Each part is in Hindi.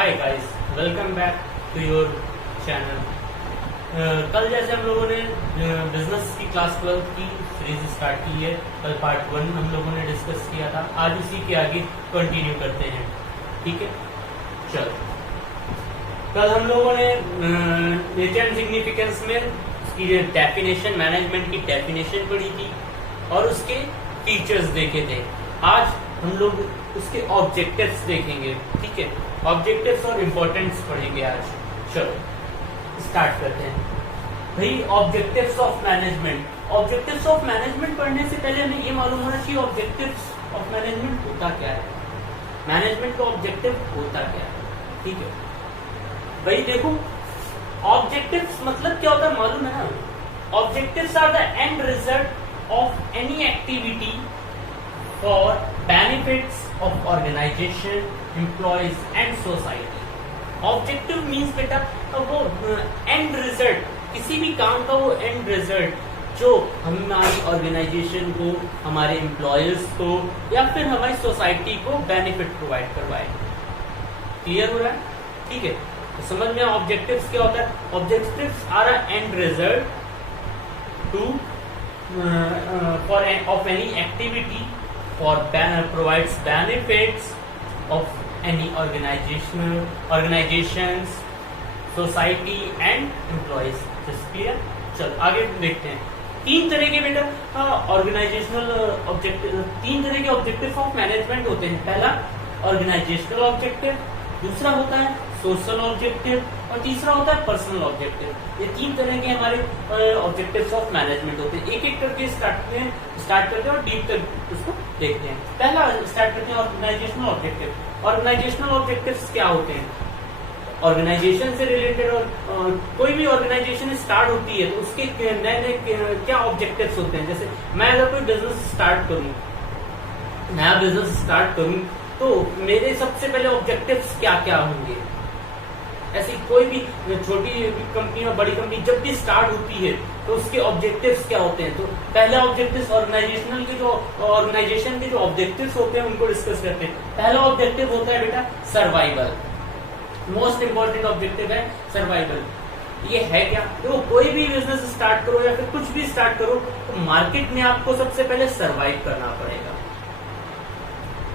Hi guys, welcome back to your channel. कल जैसे हम लोगों ने बिजनेस की क्लास 12 की सीरीज स्टार्ट की है। कल पार्ट 1 हम लोगों ने डिस्कस किया था। आज उसी के आगे कंटिन्यू करते हैं, ठीक है। चलो, कल हम लोगों ने नेचर एंड सिग्निफिकेंस में उसकी डेफिनेशन, मैनेजमेंट की डेफिनेशन पढ़ी थी और उसके फीचर्स देखे थे। आज हम लोग उसके ऑब्जेक्टिव्स देखेंगे, ठीक है। ऑब्जेक्टिव्स और इम्पोर्टेंस पढ़ेंगे आज। चलो स्टार्ट करते हैं। भाई, objectives of management. Objectives of management पढ़ने से पहले हमें ये मालूम होना चाहिए ऑब्जेक्टिव्स ऑफ मैनेजमेंट होता क्या है, मैनेजमेंट का ऑब्जेक्टिव होता क्या है, ठीक है। भाई देखो, ऑब्जेक्टिव्स मतलब क्या होता है मालूम है ना। Objectives are the end result of any activity for benefits of organisation, employees and society. Objective means बेटा वो एंड रिजल्ट, किसी भी काम का वो एंड रिजल्ट जो हमारी ऑर्गेनाइजेशन को, हमारे एम्प्लॉयर्स को या फिर हमारी सोसाइटी को बेनिफिट प्रोवाइड करवाए। क्लियर हो रहा है, ठीक है। तो समझ में ऑब्जेक्टिव्स क्या होता है। Objectives are a end result to for of any activity for provides benefits of any organizations, society and employees. Just clear? चलो आगे देखते हैं। तीन तरह के बेटा ऑर्गेनाइजेशनल ऑब्जेक्टिव, तीन तरह के ऑब्जेक्टिव ऑफ मैनेजमेंट होते हैं। पहला ऑर्गेनाइजेशनल ऑब्जेक्टिव, दूसरा होता है सोशल ऑब्जेक्टिव और तीसरा होता है पर्सनल ऑब्जेक्टिव। ये तीन तरह के हमारे ऑब्जेक्टिव्स ऑफ मैनेजमेंट होते हैं। एक एक करके स्टार्ट करते हैं और डीप तक उसको देखते हैं। पहला स्टार्ट करते हैं ऑर्गेनाइजेशनल ऑब्जेक्टिव। ऑर्गेनाइजेशनल ऑब्जेक्टिव्स क्या होते हैं। ऑर्गेनाइजेशन से रिलेटेड और कोई भी ऑर्गेनाइजेशन स्टार्ट होती है तो उसके नए नए क्या ऑब्जेक्टिव्स होते हैं। जैसे मैं अगर कोई बिजनेस स्टार्ट करूं, नया बिजनेस स्टार्ट करूं, तो मेरे सबसे पहले ऑब्जेक्टिव्स क्या क्या होंगे। ऐसी कोई भी छोटी कंपनी और बड़ी कंपनी जब भी स्टार्ट होती है तो उसके ऑब्जेक्टिव्स क्या होते हैं। तो पहला ऑब्जेक्टिव ऑर्गेनाइजेशनल के जो ऑर्गेनाइजेशन के जो ऑब्जेक्टिव्स होते हैं उनको डिस्कस करते हैं। पहला ऑब्जेक्टिव होता है बेटा सर्वाइवल। मोस्ट इंपॉर्टेंट ऑब्जेक्टिव है सर्वाइवल। ये है क्या, तो कोई भी बिजनेस स्टार्ट करो या फिर कुछ भी स्टार्ट करो तो मार्केट में आपको सबसे पहले सर्वाइव करना पड़ेगा।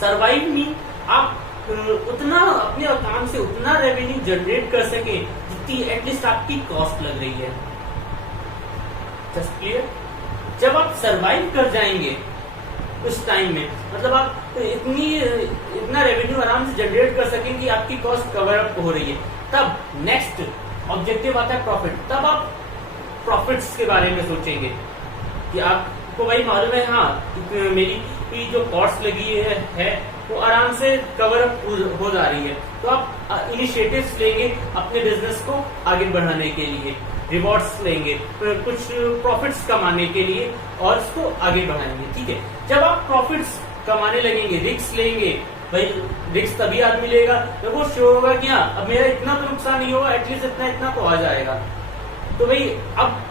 सर्वाइव मीन आप उतना अपने काम से उतना रेवेन्यू जनरेट कर सके जितनी एटलीस्ट आपकी कॉस्ट लग रही है। Just clear. जब आप सरवाइव कर जाएंगे उस टाइम में, मतलब आप इतना रेवेन्यू आराम से जनरेट कर सकेंगे कि आपकी कॉस्ट कवर अप हो रही है, तब नेक्स्ट ऑब्जेक्टिव आता है प्रॉफिट। तब आप प्रॉफिट्स के बारे में सोचेंगे कि आपको भाई मालूम है, हाँ मेरी जो कॉस्ट लगी है वो आराम से कवर अप हो जा रही है, तो आप इनिशिएटिव्स लेंगे अपने बिजनेस को आगे बढ़ाने के लिए, रिवॉर्ड्स लेंगे कुछ प्रॉफिट्स कमाने के लिए और इसको आगे बढ़ाएंगे, ठीक है। जब आप प्रॉफिट्स कमाने लगेंगे, रिस्क लेंगे, भाई रिस्क तभी आदमी लेगा जब वो श्योर होगा कि हाँ अब मेरा इतना तो नुकसान नहीं होगा, एटलीस्ट इतना इतना तो आ जाएगा। तो भाई अब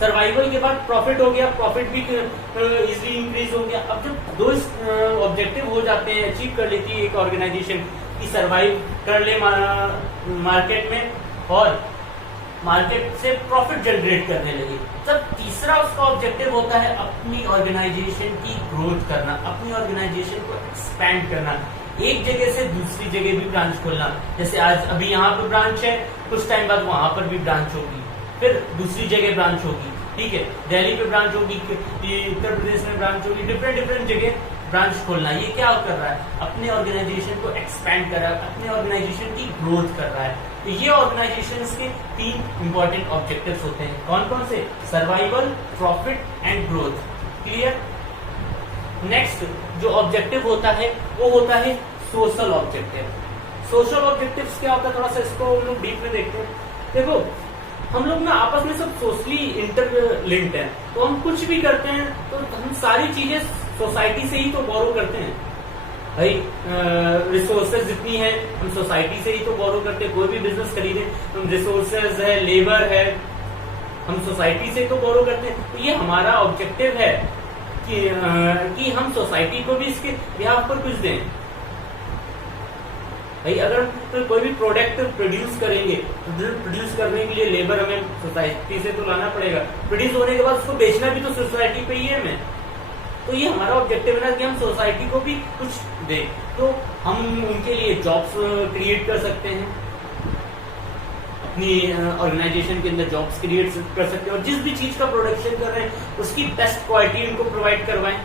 सर्वाइवल के बाद प्रॉफिट हो गया, प्रॉफिट भी इजीली इंक्रीज हो गया। अब जब दो ऑब्जेक्टिव हो जाते हैं, अचीव कर लेती है एक ऑर्गेनाइजेशन की सर्वाइव कर ले मार्केट में और मार्केट से प्रॉफिट जनरेट करने लगे, तब तीसरा उसका ऑब्जेक्टिव होता है अपनी ऑर्गेनाइजेशन की ग्रोथ करना, अपनी ऑर्गेनाइजेशन को एक्सपैंड करना, एक जगह से दूसरी जगह भी ब्रांच खोलना। जैसे आज अभी यहाँ पर ब्रांच है, कुछ टाइम बाद वहां पर भी ब्रांच होगी, फिर दूसरी जगह ब्रांच होगी, ठीक है। दिल्ली पे ब्रांच होगी, उत्तर प्रदेश में ब्रांच होगी, डिफरेंट जगह ब्रांच खोलना। ये क्या कर रहा है, अपने ऑर्गेनाइजेशन को एक्सपैंड कर रहा है, अपने ऑर्गेनाइजेशन की ग्रोथ कर रहा है। तो ये ऑर्गेनाइजेशंस के तीन इंपॉर्टेंट ऑब्जेक्टिव्स होते हैं। कौन कौन से, survival, profit and growth. Clear. Next जो ऑब्जेक्टिव होता है वो होता है सोशल ऑब्जेक्टिव। सोशल ऑब्जेक्टिव्स क्या होता है, थोड़ा सा इसको हम लोग डीप में देखते हैं। देखो, हम लोग ना आपस में सब सोशली इंटरलिंक्ड हैं, तो हम कुछ भी करते हैं तो हम सारी चीजें सोसाइटी से ही तो बोरो करते हैं। भाई रिसोर्सेज जितनी है हम सोसाइटी से ही तो बोरो करते हैं। कोई भी बिजनेस खरीदे, रिसोर्सेज है, लेबर है, हम सोसाइटी से तो बोरो करते हैं। तो ये हमारा ऑब्जेक्टिव है कि हम सोसाइटी को भी इसके बिहाफ पर कुछ दें। भाई अगर तो कोई भी प्रोडक्ट प्रोड्यूस करेंगे तो प्रोड्यूस करने के लिए लेबर हमें सोसाइटी से तो लाना पड़ेगा, प्रोड्यूस होने के बाद उसको बेचना भी तो सोसाइटी पे ही है हमें। तो ये हमारा ऑब्जेक्टिव है ना कि हम सोसाइटी को भी कुछ दें, तो हम उनके लिए जॉब्स क्रिएट कर सकते हैं, अपनी ऑर्गेनाइजेशन के अंदर जॉब्स क्रिएट कर सकते हैं और जिस भी चीज का प्रोडक्शन कर रहे हैं उसकी बेस्ट क्वालिटी उनको प्रोवाइड करवाएं।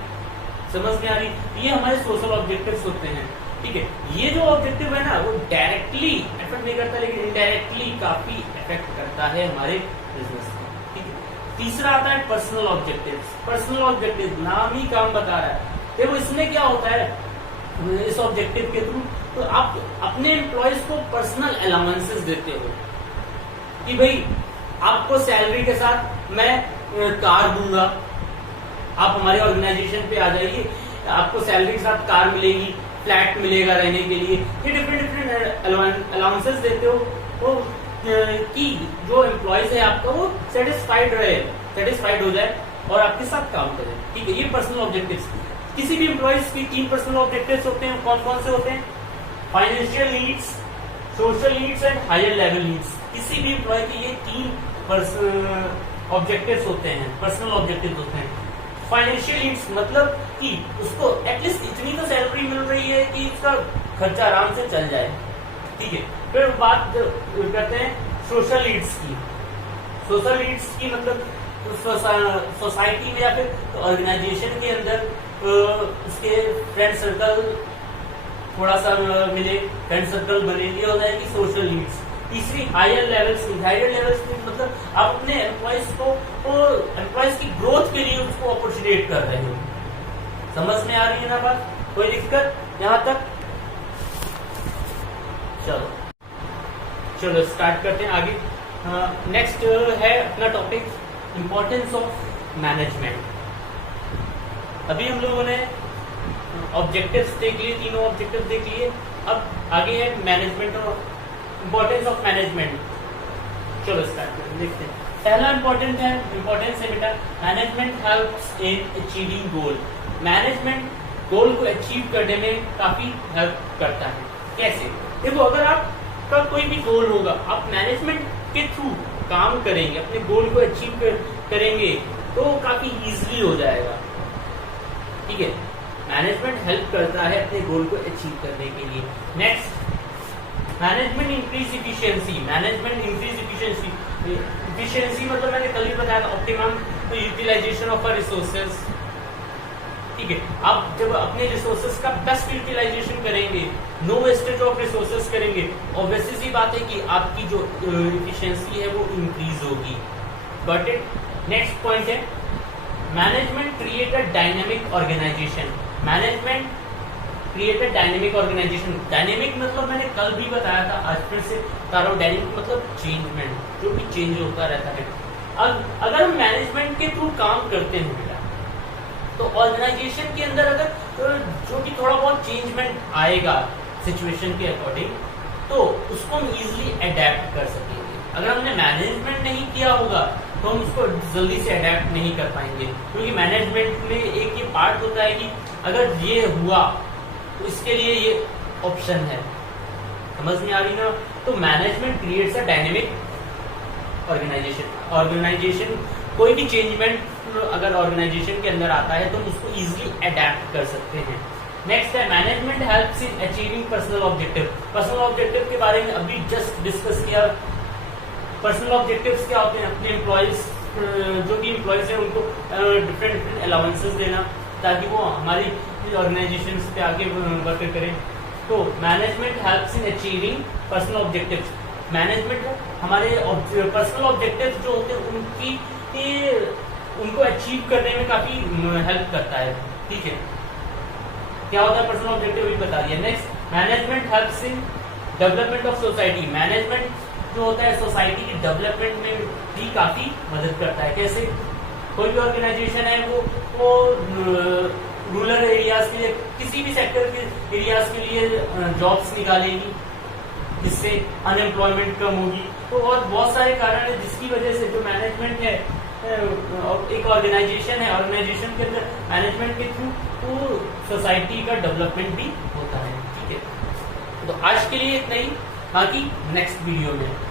समझ में आ रही? ये हमारे सोशल ऑब्जेक्टिव्स होते हैं। ठीक है, ये जो ऑब्जेक्टिव है ना वो डायरेक्टली इफेक्ट नहीं करता लेकिन इनडायरेक्टली काफी इफेक्ट करता है हमारे बिजनेस में। ठीक है, तीसरा आता है पर्सनल ऑब्जेक्टिव्स। पर्सनल ऑब्जेक्टिव नाम ही काम बता रहा है। देखो इसमें क्या होता है, इस ऑब्जेक्टिव के थ्रू तो आप अपने एम्प्लॉयज को पर्सनल अलाउंसेस देते हो कि भाई आपको सैलरी के साथ मैं कार दूंगा, आप हमारे ऑर्गेनाइजेशन पे आ जाइए, आपको सैलरी के साथ कार मिलेगी, फ्लैट मिलेगा रहने के लिए। ये डिफरेंट अलाउंसेस देते हो तो कि जो एम्प्लॉयज है आपका वो सेटिस्फाइड रहे, सेटिस्फाइड हो जाए और आपके साथ काम करे। ठीक है, ये पर्सनल ऑब्जेक्टिव्स। किसी भी एम्प्लॉयज की 3 पर्सनल ऑब्जेक्टिव्स होते हैं। कौन कौन से होते हैं? Financial needs, social needs and higher level needs. किसी भी एम्प्लॉय के ये 3 ऑब्जेक्टिव्स होते हैं, पर्सनल ऑब्जेक्टिव्स होते हैं। फाइनेंशियल नीड्स मतलब कि उसको एटलीस्ट इतनी तो सैलरी मिल रही है कि उसका खर्चा आराम से चल जाए। ठीक है, फिर बात करते हैं सोशल नीड्स की। सोशल नीड्स की मतलब सोसाइटी में या फिर ऑर्गेनाइजेशन के अंदर उसके फ्रेंड सर्कल थोड़ा सा मिले, फ्रेंड सर्कल बने, ये हो जाएगी सोशल नीड्स। तीसरी हायर लेवल्स की। हायर लेवल्स की मतलब आप अपने एम्प्लॉयज को एम्प्लॉयज की ग्रोथ के लिए उसको अपॉर्चुनेट कर रहे हो। समझ में आ रही है ना बात? कोई दिक्कत यहां तक? चलो स्टार्ट करते हैं आगे। नेक्स्ट है अपना टॉपिक इंपॉर्टेंस ऑफ मैनेजमेंट। अभी हम लोगों ने ऑब्जेक्टिव्स देख लिए, तीनों ऑब्जेक्टिव देख लिए। अब आगे है मैनेजमेंट और इंपॉर्टेंस ऑफ मैनेजमेंट। चलो स्टार्ट करते देखते हैं। पहला इंपॉर्टेंस है बेटा, management helps in achieving goal. Management गोल को अचीव करने में काफी हेल्प करता है। कैसे? देखो अगर आपका कोई भी गोल होगा, आप मैनेजमेंट के थ्रू काम करेंगे, अपने गोल को अचीव करेंगे तो काफी इजीली हो जाएगा। ठीक है, मैनेजमेंट हेल्प करता है अपने गोल को अचीव करने के लिए। Next, management increase efficiency. Management increase efficiency. Efficiency मतलब मैंने कल ही बताया था, ऑप्टिमम यूटिलाइजेशन ऑफ रिसोर्सेज। ठीक है, आप जब अपने रिसोर्सेज का बेस्ट यूटिलाइजेशन करेंगे, नो वेस्टेज ऑफ रिसोर्सेज करेंगे, ऑब्वियसली सी बात है कि आपकी जो इफिशियंसी है वो इंक्रीज होगी। Got it? नेक्स्ट पॉइंट है management create a dynamic organisation. Management create a dynamic organisation. Dynamic मतलब मैंने कल भी बताया था, आज फिर से बता रहा हूं। डायनेमिक मतलब चेंजमेंट, जो भी चेंज होता रहता है। अब अगर हम मैनेजमेंट के थ्रू काम करते हैं बेटा, तो ऑर्गेनाइजेशन के अंदर अगर जो भी थोड़ा बहुत चेंजमेंट आएगा सिचुएशन के अकॉर्डिंग, तो उसको हम इजिली अडेप्ट कर सकेंगे। अगर हमने मैनेजमेंट नहीं किया होगा तो हम उसको जल्दी से अडेप्ट नहीं कर पाएंगे, क्योंकि मैनेजमेंट में एक ये पार्ट होता है कि अगर ये हुआ तो इसके लिए ये ऑप्शन है। समझ में आ रही ना? तो management creates a dynamic organisation. Organisation कोई भी चेंजमेंट अगर ऑर्गेनाइजेशन के अंदर आता है तो हम उसको इजिली अडेप्ट कर सकते हैं। नेक्स्ट है management helps in achieving personal objective. Personal objective के बारे में अभी जस्ट डिस्कस किया। पर्सनल ऑब्जेक्टिव्स क्या होते हैं? अपने एम्प्लॉयज जो भी एम्प्लॉयज हैं उनको डिफरेंट अलाउंसेस देना, ताकि वो हमारी ऑर्गेनाइजेशन पे आगे वर्क करें। तो management helps in achieving personal objectives. Management हमारे पर्सनल ऑब्जेक्टिव्स जो होते हैं उनको अचीव करने में काफी हेल्प करता है। ठीक है, क्या होता है पर्सनल ऑब्जेक्टिव भी बता दिया। Next, management helps in development of society. Management जो होता है सोसाइटी की डेवलपमेंट में भी काफी मदद करता है। कैसे? कोई भी ऑर्गेनाइजेशन है वो रूरल एरियाज के लिए, किसी भी सेक्टर के एरियाज के लिए जॉब्स निकालेगी, जिससे अनएम्प्लॉयमेंट कम होगी। तो और बहुत सारे कारण है जिसकी वजह से जो मैनेजमेंट है, एक ऑर्गेनाइजेशन है, ऑर्गेनाइजेशन के अंदर मैनेजमेंट के थ्रू तो सोसाइटी का डेवलपमेंट भी होता है। ठीक है, तो आज के लिए इतना ही, बाकी नेक्स्ट वीडियो में।